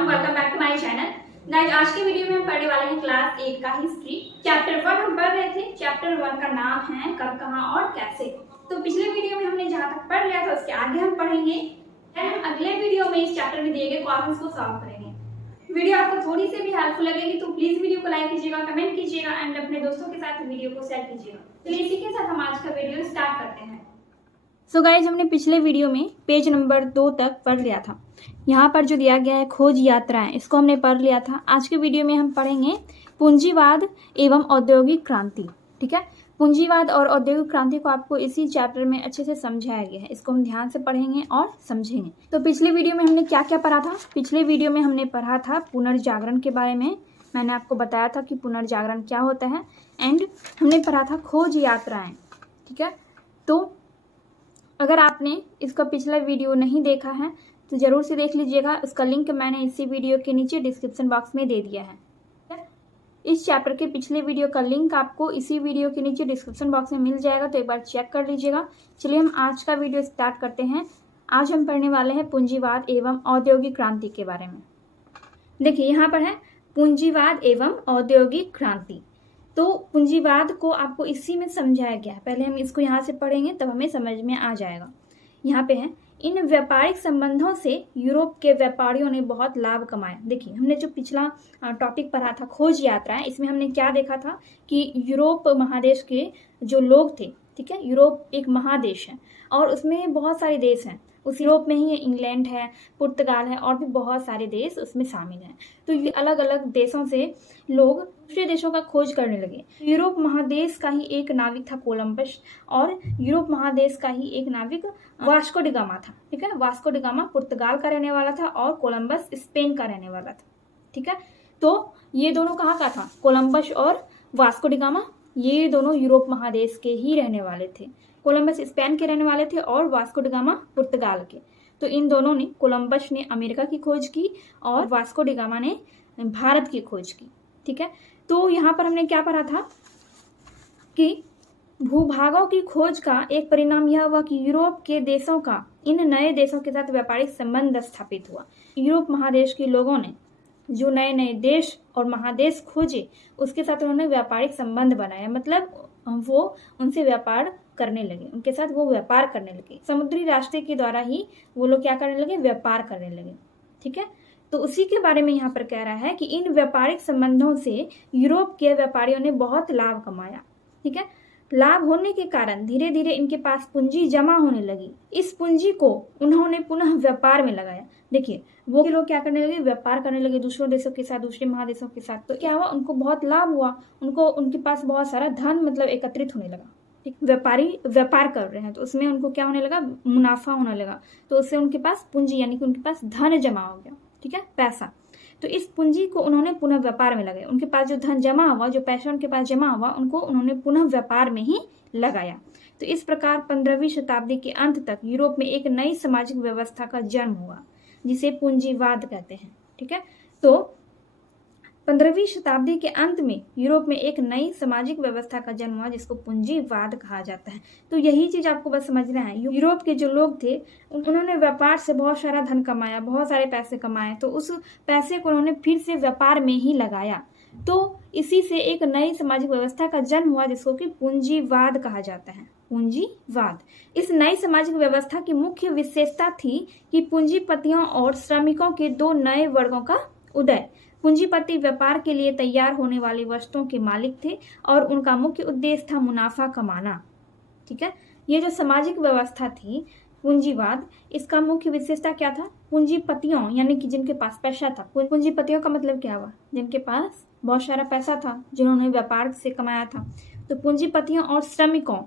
Everyone, welcome back to my channel. Guys, आज के video में हम पढ़ने वाले हैं क्लास 8 का हिस्ट्री। चैप्टर 1 हम पढ़ रहे थे। चैप्टर 1 का नाम है कब, कहां और कैसे। तो पिछले वीडियो में हमने जहां तक पढ़ लिया था उसके आगे हम पढ़ेंगे। हम अगले वीडियो में इस चैप्टर में दिए गए क्वेश्चंस को सॉल्व करेंगे। वीडियो आपको थोड़ी सी भी हेल्पफुल लगेगी तो प्लीज वीडियो को लाइक कीजिएगा, कमेंट कीजिएगा एंड अपने दोस्तों के साथ वीडियो को शेयर कीजिएगा। तो इसी के साथ हम आज का वीडियो स्टार्ट करते हैं। सो गाइज, हमने पिछले वीडियो में पेज नंबर 2 तक पढ़ लिया था। यहाँ पर जो दिया गया है खोज यात्राएं, इसको हमने पढ़ लिया था। आज के वीडियो में हम पढ़ेंगे पूंजीवाद एवं औद्योगिक क्रांति। ठीक है, पूंजीवाद और औद्योगिक क्रांति को आपको इसी चैप्टर में अच्छे से समझाया गया है। इसको हम ध्यान से पढ़ेंगे और समझेंगे। तो पिछले वीडियो में हमने क्या क्या पढ़ा था? पिछले वीडियो में हमने पढ़ा था पुनर्जागरण के बारे में। मैंने आपको बताया था कि पुनर्जागरण क्या होता है एंड हमने पढ़ा था खोज यात्राएं। ठीक है, तो अगर आपने इसका पिछला वीडियो नहीं देखा है तो जरूर से देख लीजिएगा। उसका लिंक मैंने इसी वीडियो के नीचे डिस्क्रिप्शन बॉक्स में दे दिया है। इस चैप्टर के पिछले वीडियो का लिंक आपको इसी वीडियो के नीचे डिस्क्रिप्शन बॉक्स में मिल जाएगा, तो एक बार चेक कर लीजिएगा। चलिए हम आज का वीडियो स्टार्ट करते हैं। आज हम पढ़ने वाले हैं पूंजीवाद एवं औद्योगिक क्रांति के बारे में। देखिए यहाँ पर है पूंजीवाद एवं औद्योगिक क्रांति। तो पूंजीवाद को आपको इसी में समझाया गया है। पहले हम इसको यहाँ से पढ़ेंगे तब हमें समझ में आ जाएगा। यहाँ पे है, इन व्यापारिक संबंधों से यूरोप के व्यापारियों ने बहुत लाभ कमाया। देखिए हमने जो पिछला टॉपिक पढ़ा था खोज यात्राएं, इसमें हमने क्या देखा था कि यूरोप महादेश के जो लोग थे, ठीक है, यूरोप एक महादेश है और उसमें बहुत सारे देश हैं। उस यूरोप में ही इंग्लैंड है, पुर्तगाल है और भी बहुत सारे देश उसमें शामिल हैं। तो ये अलग अलग देशों से लोग दूसरे देशों का खोज करने लगे। यूरोप महादेश का ही एक नाविक था कोलंबस और यूरोप महादेश का ही एक नाविक वास्को डी गामा था। ठीक है, वास्को डी गामा पुर्तगाल का रहने वाला था और कोलंबस स्पेन का रहने वाला था। ठीक है, तो ये दोनों कहाँ का था? कोलंबस और वास्को डी गामा ये दोनों यूरोप महादेश के ही रहने वाले थे। कोलंबस स्पेन के रहने वाले थे और वास्को डी गामा पुर्तगाल के। तो इन दोनों ने, कोलंबस ने अमेरिका की खोज की और वास्को डी गामा ने भारत की खोज की। ठीक है, तो यहाँ पर हमने क्या पढ़ा था कि भूभागों की खोज का एक परिणाम यह हुआ कि यूरोप के देशों का इन नए देशों के साथ व्यापारिक संबंध स्थापित हुआ। यूरोप महादेश के लोगों ने जो नए नए देश और महादेश खोजे उसके साथ उन्होंने व्यापारिक संबंध बनाया। मतलब वो उनसे व्यापार करने लगे, उनके साथ वो व्यापार करने लगे। समुद्री रास्ते के द्वारा ही वो लोग क्या करने लगे? व्यापार करने लगे। ठीक है, तो उसी के बारे में यहाँ पर कह रहा है कि इन व्यापारिक संबंधों से यूरोप के व्यापारियों ने बहुत लाभ कमाया। ठीक है, लाभ होने के कारण धीरे धीरे इनके पास पूंजी जमा होने लगी। इस पूंजी को उन्होंने पुनः व्यापार में लगाया। देखिए वो लोग क्या करने लगे? व्यापार करने लगे दूसरों देशों के साथ, दूसरे महादेशों के साथ। तो क्या हुआ? उनको बहुत लाभ हुआ, उनके पास बहुत सारा धन मतलब एकत्रित होने लगा। ठीक, व्यापारी व्यापार कर रहे हैं तो उसमें उनको क्या होने लगा? मुनाफा होने लगा। तो उससे उनके पास पूंजी यानी कि उनके पास धन जमा हो गया। ठीक है, पैसा। तो इस पूंजी को उन्होंने पुनः व्यापार में लगाया। उनके पास जो धन जमा हुआ, जो पैसा उनके पास जमा हुआ, उनको उन्होंने पुनः व्यापार में ही लगाया। तो इस प्रकार 15वीं शताब्दी के अंत तक यूरोप में एक नई सामाजिक व्यवस्था का जन्म हुआ जिसे पूंजीवाद कहते हैं। ठीक है, तो 15वीं शताब्दी के अंत में यूरोप में एक नई सामाजिक व्यवस्था का जन्म हुआ जिसको पूंजीवाद कहा जाता है। तो यही चीज आपको बस समझना है। यूरोप के जो लोग थे उन्होंने व्यापार से बहुत सारा धन कमाया, बहुत सारे पैसे कमाए, तो उस पैसे को उन्होंने फिर से व्यापार में ही लगाया। तो इसी से एक नई सामाजिक व्यवस्था का जन्म हुआ जिसको कि पूंजीवाद कहा जाता है। पूंजीवाद। इस नई सामाजिक व्यवस्था की मुख्य विशेषता थी कि पूंजीपतियों और श्रमिकों के दो नए वर्गों का उदय। पूंजीपति व्यापार के लिए तैयार होने वाली वस्तुओं के मालिक थे और उनका मुख्य उद्देश्य था मुनाफा कमाना। ठीक है, ये जो सामाजिक व्यवस्था थी पूंजीवाद, इसका मुख्य विशेषता क्या था? पूंजीपतियों यानी कि जिनके पास पैसा था। पूंजीपतियों का मतलब क्या हुआ? जिनके पास बहुत सारा पैसा था, जिन्होंने व्यापार से कमाया था। तो पूंजीपतियों और श्रमिकों,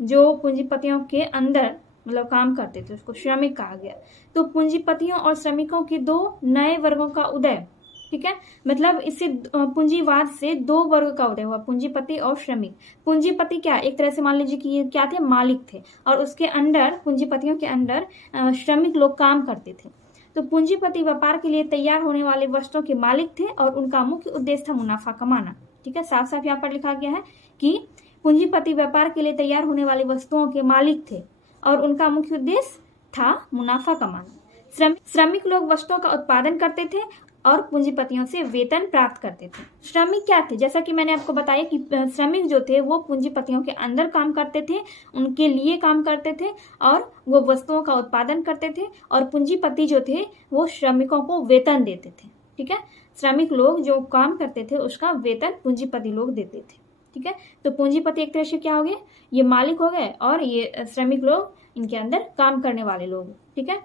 जो पूंजीपतियों के अंदर मतलब काम करते थे, उसको श्रमिक कहा गया। तो पूंजीपतियों और श्रमिकों के दो नए वर्गों का उदय। ठीक है, मतलब इससे पूंजीवाद से दो वर्ग का उदय हुआ, पूंजीपति और श्रमिक। पूंजीपति क्या, एक तरह से मान लीजिए कि ये क्या थे? मालिक थे और उसके अंडर, पूंजीपतियों के अंडर श्रमिक लोग काम करते थे। तो पूंजीपति व्यापार के लिए तैयार होने वाले वस्तुओं के मालिक थे और उनका मुख्य उद्देश्य था मुनाफा कमाना। ठीक है, साफ साफ यहाँ पर लिखा गया है कि पूंजीपति व्यापार के लिए तैयार होने वाली वस्तुओं के मालिक थे और उनका मुख्य उद्देश्य था मुनाफा कमाना। श्रमिक लोग वस्तुओं का उत्पादन करते थे और पूंजीपतियों से वेतन प्राप्त करते थे। श्रमिक क्या थे? जैसा कि मैंने आपको बताया कि श्रमिक जो थे वो पूंजीपतियों के अंदर काम करते थे, उनके लिए काम करते थे और वो वस्तुओं का उत्पादन करते थे, और पूंजीपति जो थे वो श्रमिकों को वेतन देते थे। ठीक है, श्रमिक लोग जो काम करते थे उसका वेतन पूंजीपति लोग देते थे। ठीक है, तो पूंजीपति एक तरह से क्या हो गए, ये मालिक हो गए और ये श्रमिक लोग इनके अंदर काम करने वाले लोग। ठीक है,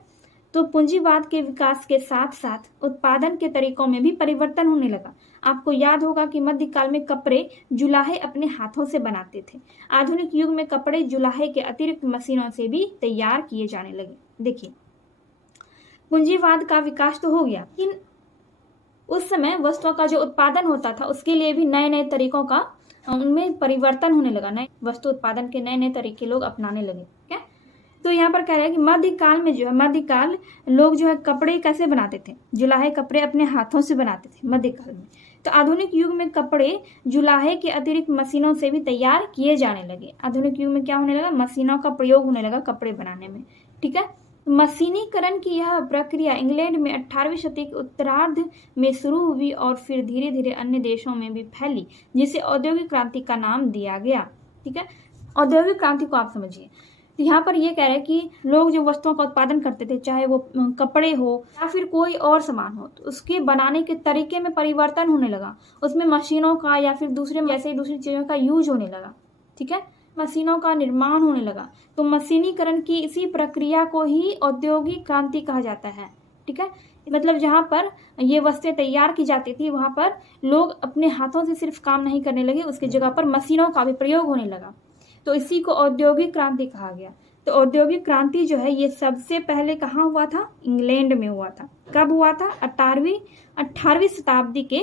तो पूंजीवाद के विकास के साथ साथ उत्पादन के तरीकों में भी परिवर्तन होने लगा। आपको याद होगा कि मध्यकाल में कपड़े जुलाहे अपने हाथों से बनाते थे। आधुनिक युग में कपड़े जुलाहे के अतिरिक्त मशीनों से भी तैयार किए जाने लगे। देखिए, पूंजीवाद का विकास तो हो गया, लेकिन उस समय वस्तुओं का जो उत्पादन होता था उसके लिए भी नए नए तरीकों का उनमें परिवर्तन होने लगा। नए वस्तु उत्पादन के नए नए तरीके लोग अपनाने लगे। क्या तो यहाँ पर कह रहा है कि मध्यकाल में जो है, मध्यकाल लोग जो है कपड़े कैसे बनाते थे, जुलाहे कपड़े अपने हाथों से बनाते थे मध्यकाल में। तो आधुनिक युग में कपड़े जुलाहे के अतिरिक्त मशीनों से भी तैयार किए जाने लगे। आधुनिक युग में क्या होने लगा, मशीनों का प्रयोग होने लगा कपड़े बनाने में। ठीक है, मशीनीकरण की यह प्रक्रिया इंग्लैंड में 18वीं शताब्दी के उत्तरार्ध में शुरू हुई और फिर धीरे धीरे अन्य देशों में भी फैली, जिसे औद्योगिक क्रांति का नाम दिया गया। ठीक है, औद्योगिक क्रांति को आप समझिए। तो यहाँ पर ये कह रहे हैं कि लोग जो वस्तुओं का उत्पादन करते थे, चाहे वो कपड़े हो या फिर कोई और सामान हो, तो उसके बनाने के तरीके में परिवर्तन होने लगा। उसमें मशीनों का या फिर दूसरी चीजों का यूज होने लगा। ठीक है, मशीनों का निर्माण होने लगा। तो मशीनीकरण की इसी प्रक्रिया को ही औद्योगिक क्रांति कहा जाता है। ठीक है, मतलब जहाँ पर ये वस्तुएं तैयार की जाती थी वहां पर लोग अपने हाथों से सिर्फ काम नहीं करने लगे, उसकी जगह पर मशीनों का भी प्रयोग होने लगा। तो इसी को औद्योगिक क्रांति कहा गया। तो औद्योगिक क्रांति जो है ये सबसे पहले कहाँ हुआ था, इंग्लैंड में हुआ था। कब हुआ था, 18वीं शताब्दी के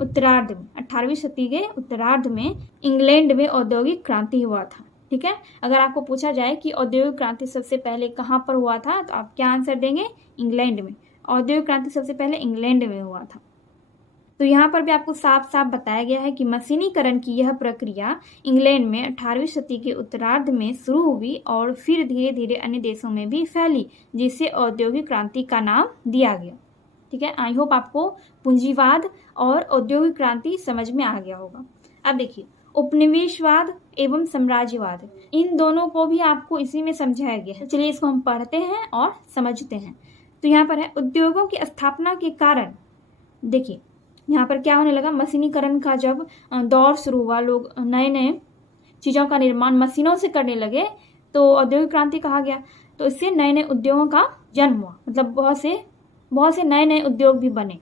उत्तरार्ध में, 18वीं शताब्दी के उत्तरार्ध में इंग्लैंड में औद्योगिक क्रांति हुआ था। ठीक है, अगर आपको पूछा जाए कि औद्योगिक क्रांति सबसे पहले कहाँ पर हुआ था तो आप क्या आंसर देंगे, इंग्लैंड में। औद्योगिक क्रांति सबसे पहले इंग्लैंड में हुआ था। तो यहाँ पर भी आपको साफ साफ बताया गया है कि मशीनीकरण की यह प्रक्रिया इंग्लैंड में 18वीं शताब्दी के उत्तरार्ध में शुरू हुई और फिर धीरे धीरे अन्य देशों में भी फैली, जिसे औद्योगिक क्रांति का नाम दिया गया। ठीक है, आई होप आपको पूंजीवाद और औद्योगिक क्रांति समझ में आ गया होगा। अब देखिए, उपनिवेशवाद एवं साम्राज्यवाद, इन दोनों को भी आपको इसी में समझाया गया है। चलिए इसको हम पढ़ते हैं और समझते हैं। तो यहाँ पर है, उद्योगों की स्थापना के कारण, देखिए यहाँ पर क्या होने लगा, मशीनीकरण का जब दौर शुरू हुआ, लोग नए नए चीज़ों का निर्माण मशीनों से करने लगे, तो औद्योगिक क्रांति कहा गया। तो इससे नए नए उद्योगों का जन्म हुआ, मतलब बहुत से नए नए उद्योग भी बने।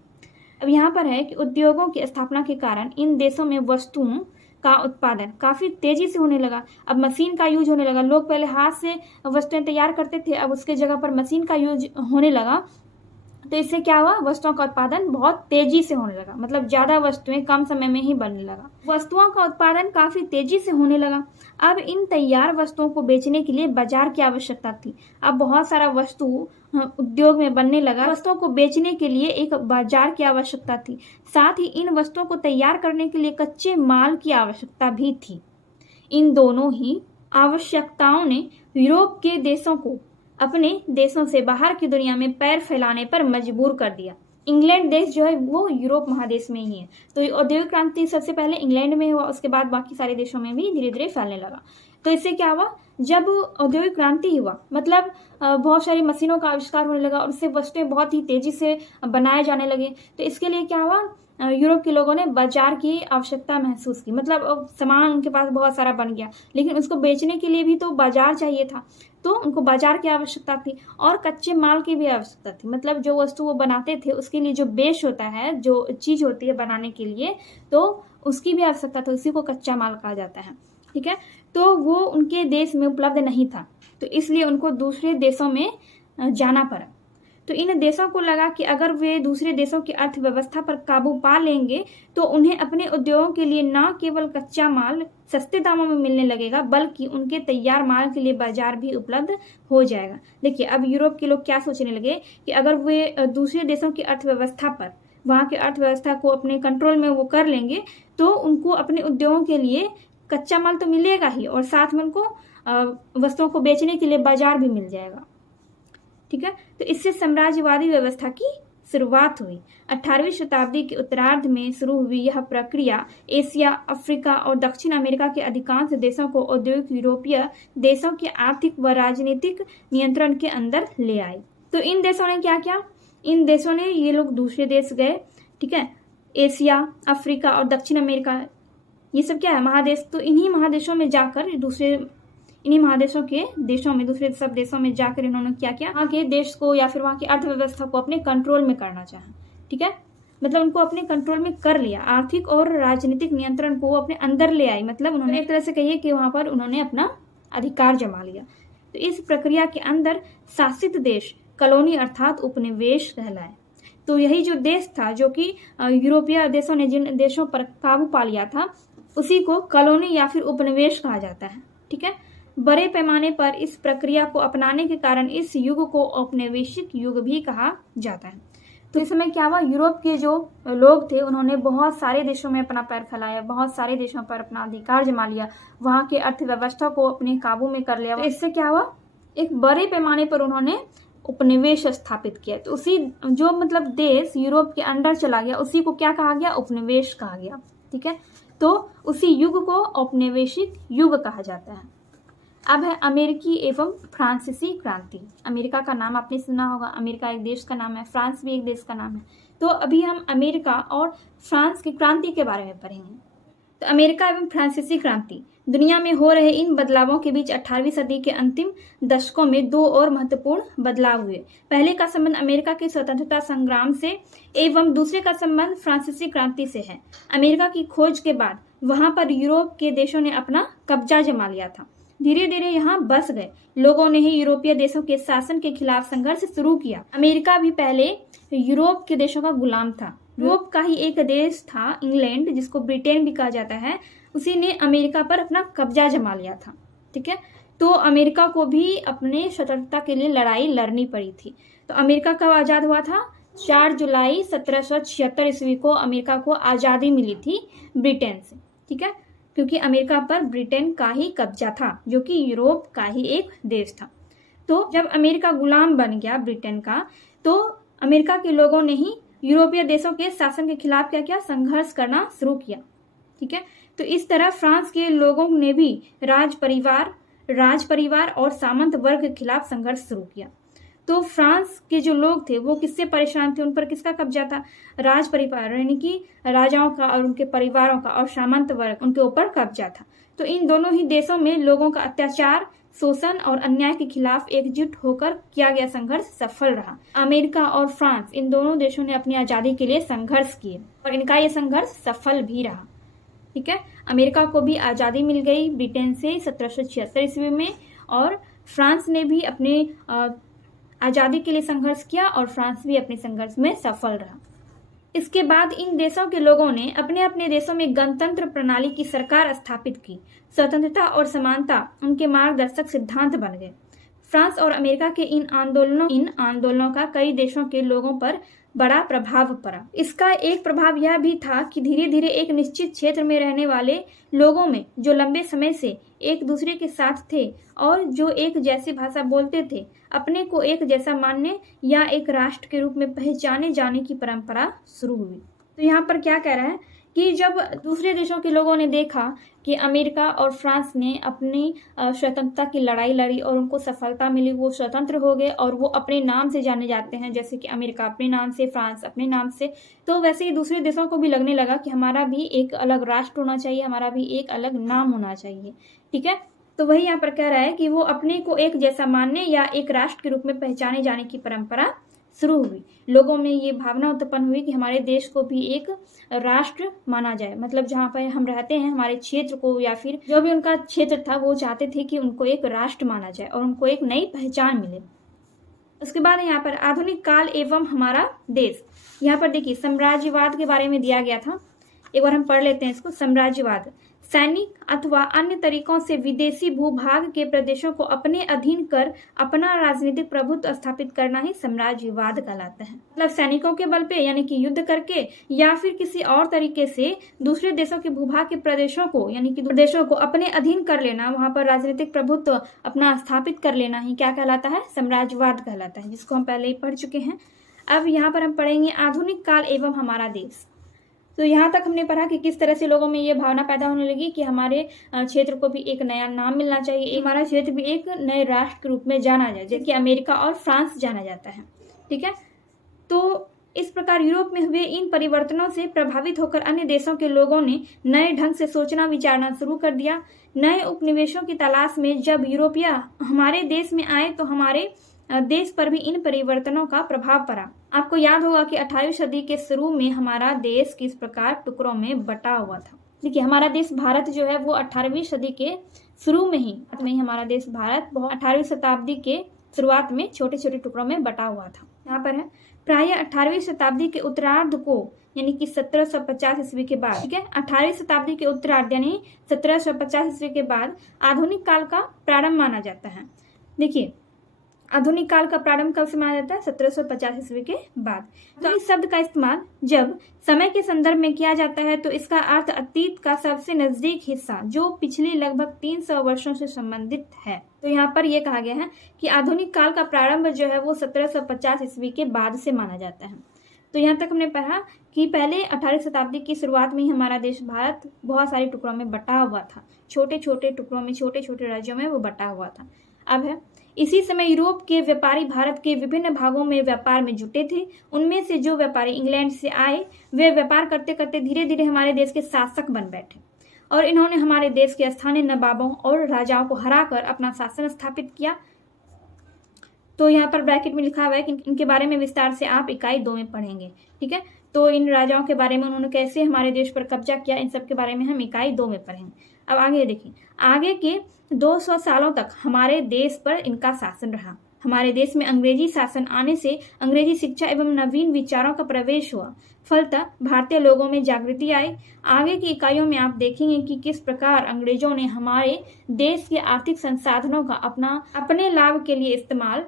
अब यहाँ पर है कि उद्योगों की स्थापना के कारण इन देशों में वस्तुओं का उत्पादन काफी तेजी से होने लगा। अब मशीन का यूज होने लगा। लोग पहले हाथ से वस्तुएं तैयार करते थे, अब उसके जगह पर मशीन का यूज होने लगा। तो इससे क्या हुआ, वस्तुओं का उत्पादन बहुत तेजी से होने लगा, मतलब ज्यादा वस्तुएं कम समय में ही बनने लगा। वस्तुओं का उत्पादन काफी तेजी से होने लगा। अब इन तैयार वस्तुओं को बेचने के लिए बाजार की आवश्यकता थी। अब बहुत सारा वस्तु उद्योग में बनने लगा, वस्तुओं को बेचने के लिए एक बाजार की आवश्यकता थी। साथ ही इन वस्तुओं को तैयार करने के लिए कच्चे माल की आवश्यकता भी थी। इन दोनों ही आवश्यकताओं ने यूरोप के देशों को अपने देशों से बाहर की दुनिया में पैर फैलाने पर मजबूर कर दिया। इंग्लैंड देश जो है वो यूरोप महादेश में ही है। तो औद्योगिक क्रांति सबसे पहले इंग्लैंड में हुआ, उसके बाद बाकी सारे देशों में भी धीरे धीरे फैलने लगा। तो इससे क्या हुआ, जब औद्योगिक क्रांति हुआ मतलब बहुत सारी मशीनों का आविष्कार होने लगा और उससे वस्तुएं बहुत ही तेजी से बनाए जाने लगे। तो इसके लिए क्या हुआ, यूरोप के लोगों ने बाजार की आवश्यकता महसूस की। मतलब सामान उनके पास बहुत सारा बन गया, लेकिन उसको बेचने के लिए भी तो बाजार चाहिए था, तो उनको बाजार की आवश्यकता थी और कच्चे माल की भी आवश्यकता थी। मतलब जो वस्तु वो बनाते थे उसके लिए जो बेस होता है, जो चीज होती है बनाने के लिए, तो उसकी भी आवश्यकता था। उसी को कच्चा माल कहा जाता है। ठीक है, तो वो उनके देश में उपलब्ध नहीं था, तो इसलिए उनको दूसरे देशों में जाना पड़ा। तो इन देशों को लगा कि अगर वे दूसरे देशों की अर्थव्यवस्था पर काबू पा लेंगे तो उन्हें अपने उद्योगों के लिए न केवल कच्चा माल सस्ते दामों में मिलने लगेगा, बल्कि उनके तैयार माल के लिए बाजार भी उपलब्ध हो जाएगा। देखिए, अब यूरोप के लोग क्या सोचने लगे कि अगर वे दूसरे देशों की अर्थव्यवस्था पर, वहाँ की अर्थव्यवस्था को अपने कंट्रोल में वो कर लेंगे, तो उनको अपने उद्योगों के लिए कच्चा माल तो मिलेगा ही और साथ में उनको वस्तुओं को बेचने के लिए बाजार भी मिल जाएगा। ठीक है, तो इससे साम्राज्यवादी व्यवस्था की शुरुआत हुई। 18वीं शताब्दी के उत्तरार्ध में शुरू हुई यह प्रक्रिया एशिया, अफ्रीका और दक्षिण अमेरिका के अधिकांश देशों को औद्योगिक यूरोपीय देशों के आर्थिक व राजनीतिक नियंत्रण के अंदर ले आई। तो इन देशों ने क्या किया? इन देशों ने, ये लोग दूसरे देश गए, ठीक है, एशिया, अफ्रीका और दक्षिण अमेरिका, ये सब क्या है? महादेश। तो इन्हीं महादेशों में जाकर इन्हीं महादेशों के देशों में, दूसरे सब देशों में जाकर इन्होंने क्या किया? वहाँ के देश को या फिर वहाँ की अर्थव्यवस्था को अपने कंट्रोल में करना चाहा, ठीक है, मतलब उनको अपने कंट्रोल में कर लिया। आर्थिक और राजनीतिक नियंत्रण को अपने अंदर ले आई, मतलब उन्होंने एक तरह से कहिए कि वहां पर उन्होंने अपना अधिकार जमा लिया। तो इस प्रक्रिया के अंदर शासित देश कॉलोनी अर्थात उपनिवेश कहलाए। तो यही जो देश था, जो कि यूरोपीय देशों ने जिन देशों पर काबू पा लिया था, उसी को कॉलोनी या फिर उपनिवेश कहा जाता है, ठीक है। बड़े पैमाने पर इस प्रक्रिया को अपनाने के कारण इस युग को औपनिवेशिक युग भी कहा जाता है। तो इस समय क्या हुआ? यूरोप के जो लोग थे उन्होंने बहुत सारे देशों में अपना पैर फैलाया, बहुत सारे देशों पर अपना अधिकार जमा लिया, वहां के अर्थव्यवस्था को अपने काबू में कर लिया। तो इससे क्या हुआ? एक बड़े पैमाने पर उन्होंने उपनिवेश स्थापित किया। तो उसी जो मतलब देश यूरोप के अंडर चला गया, उसी को क्या कहा गया? उपनिवेश कहा गया, ठीक है। तो उसी युग को औपनिवेशिक युग कहा जाता है। अब है अमेरिकी एवं फ्रांसीसी क्रांति। अमेरिका का नाम आपने सुना होगा, अमेरिका एक देश का नाम है, फ्रांस भी एक देश का नाम है। तो अभी हम अमेरिका और फ्रांस की क्रांति के बारे में पढ़ेंगे। तो अमेरिका एवं फ्रांसीसी क्रांति, दुनिया में हो रहे इन बदलावों के बीच 18वीं सदी के अंतिम दशकों में दो और महत्वपूर्ण बदलाव हुए। पहले का संबंध अमेरिका के स्वतंत्रता संग्राम से एवं दूसरे का संबंध फ्रांसीसी क्रांति से है। अमेरिका की खोज के बाद वहां पर यूरोप के देशों ने अपना कब्जा जमा लिया था। धीरे धीरे यहाँ बस गए लोगों ने ही यूरोपीय देशों के शासन के खिलाफ संघर्ष शुरू किया। अमेरिका भी पहले यूरोप के देशों का गुलाम था। यूरोप का ही एक देश था इंग्लैंड, जिसको ब्रिटेन भी कहा जाता है, उसी ने अमेरिका पर अपना कब्जा जमा लिया था, ठीक है। तो अमेरिका को भी अपने स्वतंत्रता के लिए लड़ाई लड़नी पड़ी थी। तो अमेरिका कब आजाद हुआ था? 4 जुलाई 1776 ईस्वी को अमेरिका को आजादी मिली थी ब्रिटेन से, ठीक है, क्योंकि अमेरिका पर ब्रिटेन का ही कब्जा था, जो कि यूरोप का ही एक देश था। तो जब अमेरिका गुलाम बन गया ब्रिटेन का, तो अमेरिका के लोगों ने ही यूरोपीय देशों के शासन के खिलाफ क्या किया? संघर्ष करना शुरू किया, ठीक है। तो इस तरह फ्रांस के लोगों ने भी राज परिवार और सामंत वर्ग के खिलाफ संघर्ष शुरू किया। तो फ्रांस के जो लोग थे वो किससे परेशान थे? उन पर किसका कब्जा था? राज परिवार, यानी कि राजाओं का और उनके परिवारों का, और सामंत वर्ग, उनके ऊपर कब्जा था। तो इन दोनों ही देशों में लोगों का अत्याचार, शोषण और अन्याय के खिलाफ एकजुट होकर किया गया संघर्ष सफल रहा। अमेरिका और फ्रांस, इन दोनों देशों ने अपनी आजादी के लिए संघर्ष किए और इनका ये संघर्ष सफल भी रहा, ठीक है। अमेरिका को भी आजादी मिल गई ब्रिटेन से 1776 ईस्वी में, और फ्रांस ने भी अपने आजादी के लिए संघर्ष किया और फ्रांस भी अपने संघर्ष में सफल रहा। इसके बाद इन देशों के लोगों ने अपने अपने देशों में गणतंत्र प्रणाली की सरकार स्थापित की। स्वतंत्रता और समानता उनके मार्गदर्शक सिद्धांत बन गए। फ्रांस और अमेरिका के इन आंदोलनों का कई देशों के लोगों पर बड़ा प्रभाव पड़ा। इसका एक प्रभाव यह भी था कि धीरे धीरे एक निश्चित क्षेत्र में रहने वाले लोगों में, जो लंबे समय से एक दूसरे के साथ थे और जो एक जैसी भाषा बोलते थे, अपने को एक जैसा मानने या एक राष्ट्र के रूप में पहचाने जाने की परंपरा शुरू हुई। तो यहाँ पर क्या कह रहा है कि जब दूसरे देशों के लोगों ने देखा कि अमेरिका और फ्रांस ने अपनी स्वतंत्रता की लड़ाई लड़ी और उनको सफलता मिली, वो स्वतंत्र हो गए और वो अपने नाम से जाने जाते हैं, जैसे कि अमेरिका अपने नाम से, फ्रांस अपने नाम से, तो वैसे ही दूसरे देशों को भी लगने लगा कि हमारा भी एक अलग राष्ट्र होना चाहिए, हमारा भी एक अलग नाम होना चाहिए, ठीक है। तो वही यहाँ पर कह रहा है कि वो अपने को एक जैसा मानने या एक राष्ट्र के रूप में पहचाने जाने की परंपरा शुरू हुई। लोगों में ये भावना उत्पन्न हुई कि हमारे देश को भी एक राष्ट्र माना जाए, मतलब जहाँ पर हम रहते हैं, हमारे क्षेत्र को या फिर जो भी उनका क्षेत्र था, वो चाहते थे कि उनको एक राष्ट्र माना जाए और उनको एक नई पहचान मिले। उसके बाद यहाँ पर आधुनिक काल एवं हमारा देश, यहाँ पर देखिए साम्राज्यवाद के बारे में दिया गया था। एक बार हम पढ़ लेते हैं इसको। साम्राज्यवाद सैनिक अथवा अन्य तरीकों से विदेशी भूभाग के प्रदेशों को अपने अधीन कर अपना राजनीतिक प्रभुत्व स्थापित करना ही साम्राज्यवाद कहलाता है। मतलब सैनिकों के बल पे, यानी कि युद्ध करके या फिर किसी और तरीके से दूसरे देशों के भूभाग के प्रदेशों को, यानी कि प्रदेशों को अपने अधीन कर लेना, वहां पर राजनीतिक प्रभुत्व अपना स्थापित कर लेना ही क्या कहलाता है? साम्राज्यवाद कहलाता है, जिसको हम पहले ही पढ़ चुके हैं। अब यहाँ पर हम पढ़ेंगे आधुनिक काल एवं हमारा देश। तो यहाँ तक हमने पढ़ा कि किस तरह से लोगों में ये भावना पैदा होने लगी कि हमारे क्षेत्र को भी एक नया नाम मिलना चाहिए, हमारा क्षेत्र भी एक नए राष्ट्र के रूप में जाना जाए, जैसे कि अमेरिका और फ्रांस जाना जाता है। ठीक है, तो इस प्रकार यूरोप में हुए इन परिवर्तनों से प्रभावित होकर अन्य देशों के लोगों ने नए ढंग से सोचना विचारना शुरू कर दिया। नए उपनिवेशों की तलाश में जब यूरोपीय हमारे देश में आए तो हमारे देश पर भी इन परिवर्तनों का प्रभाव पड़ा। आपको याद होगा कि 18वीं सदी के शुरू में हमारा देश किस प्रकार टुकड़ों में बटा हुआ था। देखिए, हमारा देश भारत जो है वो 18वीं सदी के शुरू में ही हमारा देश भारत 18वीं शताब्दी के शुरुआत में छोटे छोटे टुकड़ों में बटा हुआ था। यहाँ पर है प्राय 18वीं शताब्दी के उत्तरार्ध को यानी कि 1750 ईस्वी के बाद, ठीक है, 18वीं शताब्दी के उत्तरार्ध यानी 1750 ईस्वी के बाद आधुनिक काल का प्रारंभ माना जाता है। देखिए, आधुनिक काल का प्रारंभ कब से माना जाता है? 1750 ईस्वी के बाद। तो इस शब्द का इस्तेमाल जब समय के संदर्भ में किया जाता है तो इसका अर्थ अतीत का सबसे नजदीक हिस्सा जो पिछले लगभग 300 वर्षों से संबंधित है। तो यहाँ पर यह कहा गया है कि आधुनिक काल का प्रारंभ जो है वो 1750 ईस्वी के बाद से माना जाता है। तो यहाँ तक हमने पढ़ा कि पहले 18वीं शताब्दी की शुरुआत में ही हमारा देश भारत बहुत सारे टुकड़ों में बटा हुआ था, छोटे छोटे टुकड़ों में, छोटे छोटे राज्यों में वो बटा हुआ था। अब है इसी समय यूरोप के व्यापारी भारत के विभिन्न भागों में व्यापार में जुटे थे। उनमें से जो व्यापारी इंग्लैंड से आए वे व्यापार करते करते धीरे धीरे हमारे देश के शासक बन बैठे और इन्होंने हमारे देश के स्थानीय नवाबों और राजाओं को हराकर अपना शासन स्थापित किया। तो यहाँ पर ब्रैकेट में लिखा हुआ है कि इनके बारे में विस्तार से आप इकाई 2 में पढ़ेंगे। ठीक है, तो इन राजाओं के बारे में, उन्होंने कैसे हमारे देश पर कब्जा किया, इन सब के बारे में हम इकाई 2 में पढ़ेंगे। अब आगे देखिए, आगे के 200 सालों तक हमारे देश पर इनका शासन रहा। हमारे देश में अंग्रेजी शासन आने से अंग्रेजी शिक्षा एवं नवीन विचारों का प्रवेश हुआ, फलतः भारतीय लोगों में जागृति आई। आगे की इकाइयों में आप देखेंगे कि किस प्रकार अंग्रेजों ने हमारे देश के आर्थिक संसाधनों का अपने लाभ के लिए इस्तेमाल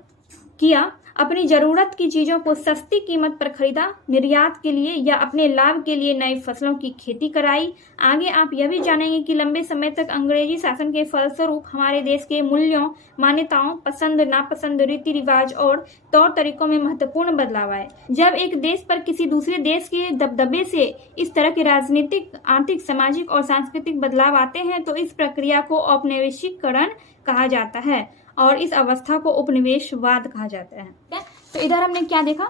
किया, अपनी जरूरत की चीजों को सस्ती कीमत पर खरीदा, निर्यात के लिए या अपने लाभ के लिए नई फसलों की खेती कराई। आगे आप यह भी जानेंगे कि लंबे समय तक अंग्रेजी शासन के फलस्वरूप हमारे देश के मूल्यों, मान्यताओं, पसंद नापसंद, रीति रिवाज और तौर तरीकों में महत्वपूर्ण बदलाव आए। जब एक देश पर किसी दूसरे देश के दबदबे से इस तरह के राजनीतिक, आर्थिक, सामाजिक और सांस्कृतिक बदलाव आते हैं तो इस प्रक्रिया को औपनिवेशिकरण कहा जाता है और इस अवस्था को उपनिवेशवाद कहा जाता है। तो इधर हमने क्या देखा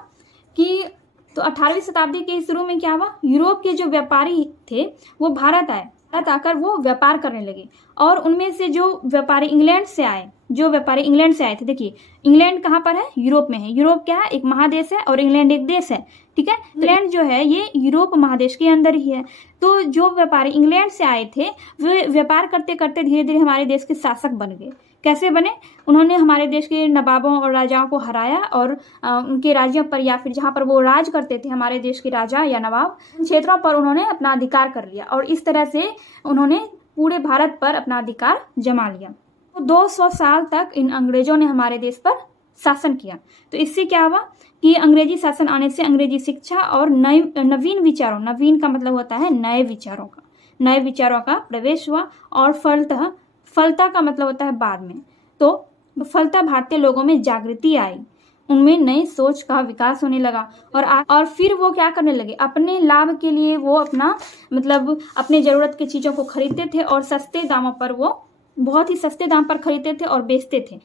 कि तो 18वीं शताब्दी के शुरू में क्या हुआ, यूरोप के जो व्यापारी थे वो भारत आए, भारत आकर वो व्यापार करने लगे और उनमें से जो व्यापारी इंग्लैंड से आए थे, देखिए इंग्लैंड कहाँ पर है? यूरोप में है। यूरोप क्या है? एक महादेश है और इंग्लैंड एक देश है। ठीक है, इंग्लैंड जो है ये यूरोप महादेश के अंदर ही है। तो जो व्यापारी इंग्लैंड से आए थे वे व्यापार करते करते धीरे धीरे हमारे देश के शासक बन गए। कैसे बने? उन्होंने हमारे देश के नवाबों और राजाओं को हराया और उनके राज्यों पर या फिर जहां पर वो राज करते थे हमारे देश के राजा या नवाब, क्षेत्रों पर उन्होंने अपना अधिकार कर लिया और इस तरह से उन्होंने पूरे भारत पर अपना अधिकार जमा लिया। तो 200 साल तक इन अंग्रेजों ने हमारे देश पर शासन किया। तो इससे क्या हुआ कि अंग्रेजी शासन आने से अंग्रेजी शिक्षा और नवीन विचारों, नवीन का मतलब होता है नए विचारों का प्रवेश हुआ और फलता का मतलब होता है बाद में। तो फलता भारतीय लोगों में जागृति आई, उनमें नई सोच का विकास होने लगा और फिर वो क्या करने लगे, अपने लाभ के लिए वो अपने जरूरत की चीजों को खरीदते थे और सस्ते दामों पर, वो बहुत ही सस्ते दाम पर खरीदते थे और बेचते थे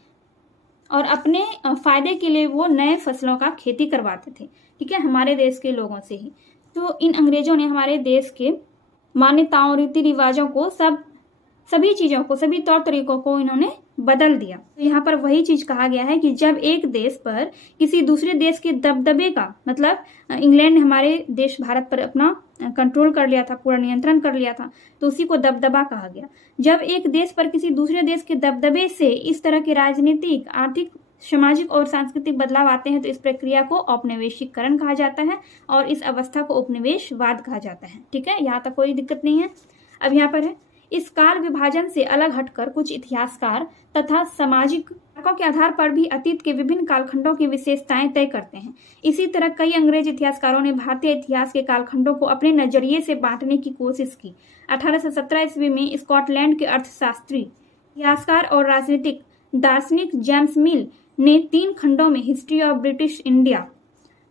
और अपने फायदे के लिए वो नए फसलों का खेती करवाते थे। ठीक है, हमारे देश के लोगों से ही। तो इन अंग्रेजों ने हमारे देश के मान्यताओं, रीति रिवाजों को, सभी चीजों को, सभी तौर तरीकों को इन्होंने बदल दिया। तो यहाँ पर वही चीज कहा गया है कि जब एक देश पर किसी दूसरे देश के दबदबे का, मतलब इंग्लैंड ने हमारे देश भारत पर अपना कंट्रोल कर लिया था, पूरा नियंत्रण कर लिया था, तो उसी को दबदबा कहा गया। जब एक देश पर किसी दूसरे देश के दबदबे से इस तरह के राजनीतिक, आर्थिक, सामाजिक और सांस्कृतिक बदलाव आते हैं तो इस प्रक्रिया को औपनिवेशिकरण कहा जाता है और इस अवस्था को उपनिवेशवाद कहा जाता है। ठीक है, यहाँ तक कोई दिक्कत नहीं है। अब यहाँ पर है, इस काल विभाजन से अलग हटकर कुछ इतिहासकार तथा सामाजिक कारकों के आधार पर भी अतीत के विभिन्न कालखंडों की विशेषताएं तय करते हैं। इसी तरह कई अंग्रेज इतिहासकारों ने भारतीय इतिहास के कालखंडों को अपने नजरिए से बांटने की कोशिश की। 1817 ईस्वी में स्कॉटलैंड के अर्थशास्त्री, इतिहासकार और राजनीतिक दार्शनिक जेम्स मिल ने 3 खंडों में history of British India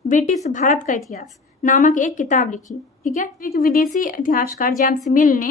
British Bharat का इतिहास नामक एक किताब लिखी। ठीक है, एक विदेशी इतिहासकार जेम्स मिल ने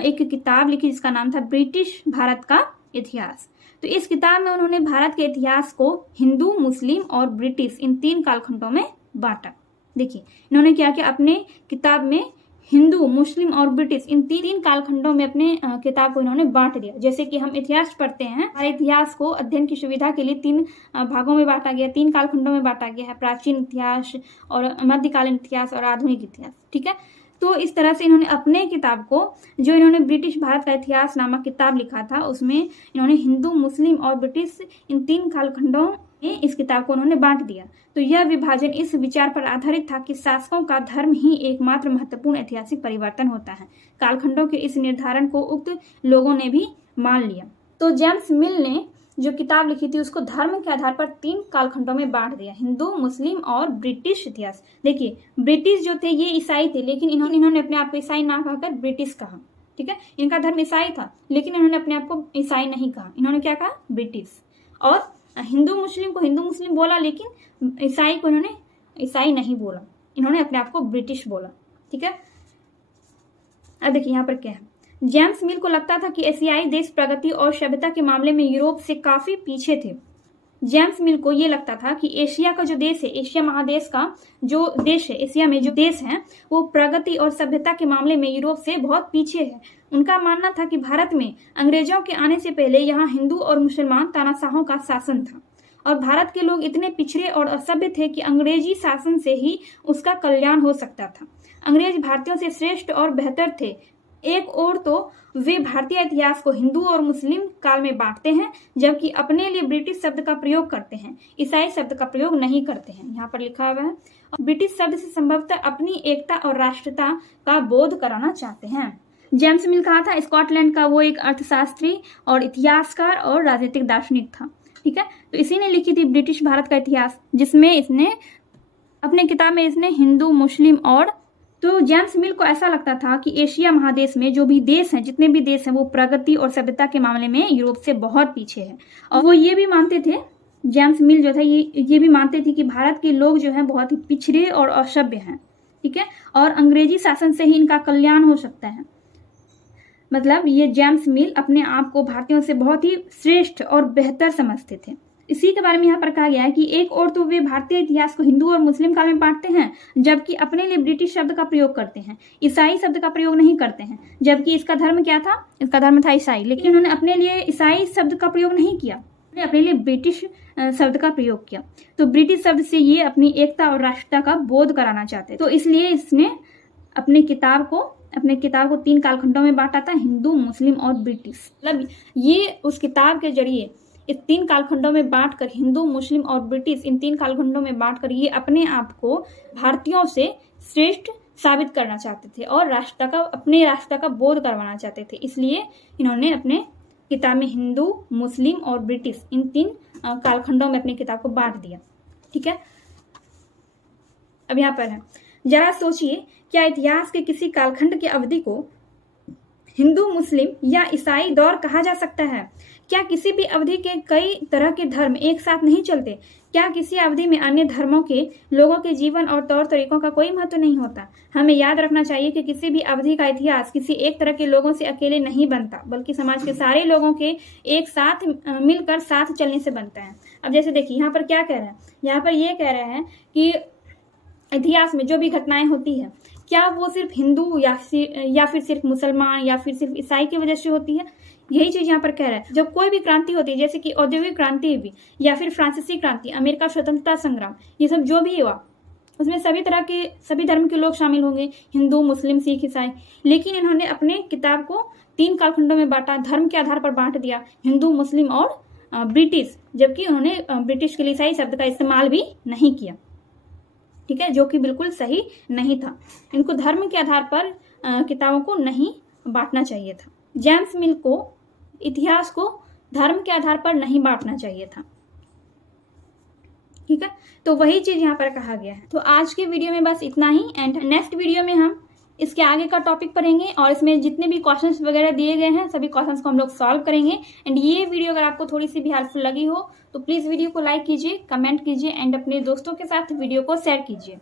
एक किताब लिखी जिसका नाम था ब्रिटिश भारत का इतिहास। तो इस किताब में उन्होंने भारत के इतिहास को हिंदू, मुस्लिम और ब्रिटिश इन 3 कालखंडों में बांटा। देखिए इन्होंने क्या किया, अपने किताब में हिंदू, मुस्लिम और ब्रिटिश इन 3 कालखंडों में अपने किताब को इन्होंने बांट दिया। जैसे कि हम इतिहास पढ़ते हैं, हमारे इतिहास को अध्ययन की सुविधा के लिए 3 भागों में बांटा गया, 3 कालखंडों में बांटा गया है, प्राचीन इतिहास और मध्यकालीन इतिहास और आधुनिक इतिहास। ठीक है, तो इस तरह से इन्होंने अपने किताब को, जो इन्होंने ब्रिटिश भारत का इतिहास नामक किताब लिखा था, उसमें इन्होंने हिंदू, मुस्लिम और ब्रिटिश इन 3 कालखंडों में इस किताब को उन्होंने बांट दिया। तो यह विभाजन इस विचार पर आधारित था कि शासकों का धर्म ही एकमात्र महत्वपूर्ण ऐतिहासिक परिवर्तन होता है। कालखंडों के इस निर्धारण को उक्त लोगों ने भी मान लिया। तो जेम्स मिल ने जो किताब लिखी थी उसको धर्म के आधार पर 3 कालखंडों में बांट दिया, हिंदू, मुस्लिम और ब्रिटिश इतिहास। देखिए ब्रिटिश जो थे ये ईसाई थे, लेकिन इन्होंने अपने आप को ईसाई ना कहकर ब्रिटिश कहा। ठीक है, इनका धर्म ईसाई था लेकिन इन्होंने अपने आप को ईसाई नहीं कहा, इन्होंने क्या कहा, ब्रिटिश। और हिंदू मुस्लिम को हिंदू मुस्लिम बोला, लेकिन ईसाई को इन्होंने ईसाई नहीं बोला, इन्होंने अपने आप को ब्रिटिश बोला। ठीक है, अब देखिए यहाँ पर क्या है, जेम्स मिल को लगता था कि एशियाई देश प्रगति और सभ्यता के मामले में यूरोप से काफी पीछे थे। जेम्स मिल को ये लगता था कि एशिया का जो देश है, एशिया महादेश का जो देश है, एशिया में जो देश है वो प्रगति और सभ्यता के मामले में यूरोप से बहुत पीछे है। उनका मानना था कि भारत में अंग्रेजों के आने से पहले यहाँ हिंदू और मुसलमान तानाशाहों का शासन था और भारत के लोग इतने पिछड़े और असभ्य थे कि अंग्रेजी शासन से ही उसका कल्याण हो सकता था। अंग्रेज भारतीयों से श्रेष्ठ और बेहतर थे। एक और तो वे भारतीय इतिहास को हिंदू और मुस्लिम काल में बांटते हैं, जबकि अपने लिए ब्रिटिश शब्द का प्रयोग करते हैं, ईसाई शब्द का प्रयोग नहीं करते हैं। यहाँ पर लिखा हुआ है, और ब्रिटिश शब्द से संभवतः अपनी एकता और राष्ट्रता का बोध कराना चाहते हैं। जेम्स मिल कहा था स्कॉटलैंड का वो एक अर्थशास्त्री और इतिहासकार और राजनीतिक दार्शनिक था। ठीक है, तो इसी ने लिखी थी ब्रिटिश भारत का इतिहास, जिसमें इसने अपने किताब में इसने हिंदू, मुस्लिम और, तो जेम्स मिल को ऐसा लगता था कि एशिया महादेश में जो भी देश हैं, जितने भी देश हैं, वो प्रगति और सभ्यता के मामले में यूरोप से बहुत पीछे है। और वो ये भी मानते थे, जेम्स मिल जो था ये भी मानते थे कि भारत के लोग जो हैं बहुत ही पिछड़े और असभ्य हैं। ठीक है, और अंग्रेजी शासन से ही इनका कल्याण हो सकता है। मतलब ये जेम्स मिल अपने आप को भारतीयों से बहुत ही श्रेष्ठ और बेहतर समझते थे। इसी के बारे में यहाँ पर कहा गया है कि एक और तो वे भारतीय इतिहास को हिंदू और मुस्लिम काल में बांटते हैं, जबकि अपने लिए ब्रिटिश शब्द का प्रयोग करते हैं, ईसाई शब्द का प्रयोग नहीं करते हैं। जबकि इसका धर्म क्या था, इसका धर्म था ईसाई, लेकिन उन्होंने अपने लिए ईसाई शब्द का प्रयोग नहीं किया, उन्होंने अपने लिए ब्रिटिश शब्द का प्रयोग किया। तो ब्रिटिश शब्द से ये अपनी एकता और राष्ट्रता का बोध कराना चाहते, तो इसलिए इसने अपने किताब को 3 कालखंडों में बांटा था, हिंदू, मुस्लिम और ब्रिटिश। मतलब ये उस किताब के जरिए इस 3 कालखंडों में बांटकर, हिंदू, मुस्लिम और ब्रिटिश इन 3 कालखंडों में बांटकर ये अपने आप को भारतीयों से श्रेष्ठ साबित करना चाहते थे और अपने राष्ट्र का बोध करवाना चाहते थे। इसलिए इन्होंने अपने किताब में हिंदू, मुस्लिम और ब्रिटिश इन 3 कालखंडों में अपनी किताब को बांट दिया। ठीक है, अब यहाँ पर है, जरा सोचिए, क्या इतिहास के किसी कालखंड की अवधि को हिंदू, मुस्लिम या ईसाई दौर कहा जा सकता है? क्या किसी भी अवधि के कई तरह के धर्म एक साथ नहीं चलते? क्या किसी अवधि में अन्य धर्मों के लोगों के जीवन और तौर तरीकों का कोई महत्व नहीं होता? हमें याद रखना चाहिए कि किसी भी अवधि का इतिहास किसी एक तरह के लोगों से अकेले नहीं बनता, बल्कि समाज के सारे लोगों के एक साथ मिलकर साथ चलने से बनता है। अब जैसे देखिए यहाँ पर क्या कह रहे हैं, यहाँ पर ये कह रहे हैं कि इतिहास में जो भी घटनाएं होती है, क्या वो सिर्फ हिंदू या फिर सिर्फ मुसलमान या फिर सिर्फ ईसाई की वजह से होती है? यही चीज यहाँ पर कह रहा है। जब कोई भी क्रांति होती है, जैसे कि औद्योगिक क्रांति भी या फिर फ्रांसीसी क्रांति, अमेरिका स्वतंत्रता संग्राम, ये सब जो भी हुआ उसमें सभी धर्म के लोग शामिल होंगे, हिंदू, मुस्लिम, सिख, ईसाई। लेकिन इन्होंने अपने किताब को 3 कालखंडों में बांटा, धर्म के आधार पर बांट दिया, हिंदू, मुस्लिम और ब्रिटिश, जबकि उन्होंने ब्रिटिश के लिए ईसाई शब्द का इस्तेमाल भी नहीं किया। ठीक है, जो कि बिल्कुल सही नहीं था। इनको धर्म के आधार पर किताबों को नहीं बांटना चाहिए था। जेम्स मिल को इतिहास को धर्म के आधार पर नहीं बांटना चाहिए था। ठीक है, तो वही चीज यहाँ पर कहा गया है। तो आज के वीडियो में बस इतना ही, एंड नेक्स्ट वीडियो में हम इसके आगे का टॉपिक पढ़ेंगे और इसमें जितने भी क्वेश्चंस वगैरह दिए गए हैं सभी क्वेश्चंस को हम लोग सॉल्व करेंगे। एंड ये वीडियो अगर आपको थोड़ी सी भी हेल्पफुल लगी हो तो प्लीज़ वीडियो को लाइक कीजिए, कमेंट कीजिए एंड अपने दोस्तों के साथ वीडियो को शेयर कीजिए।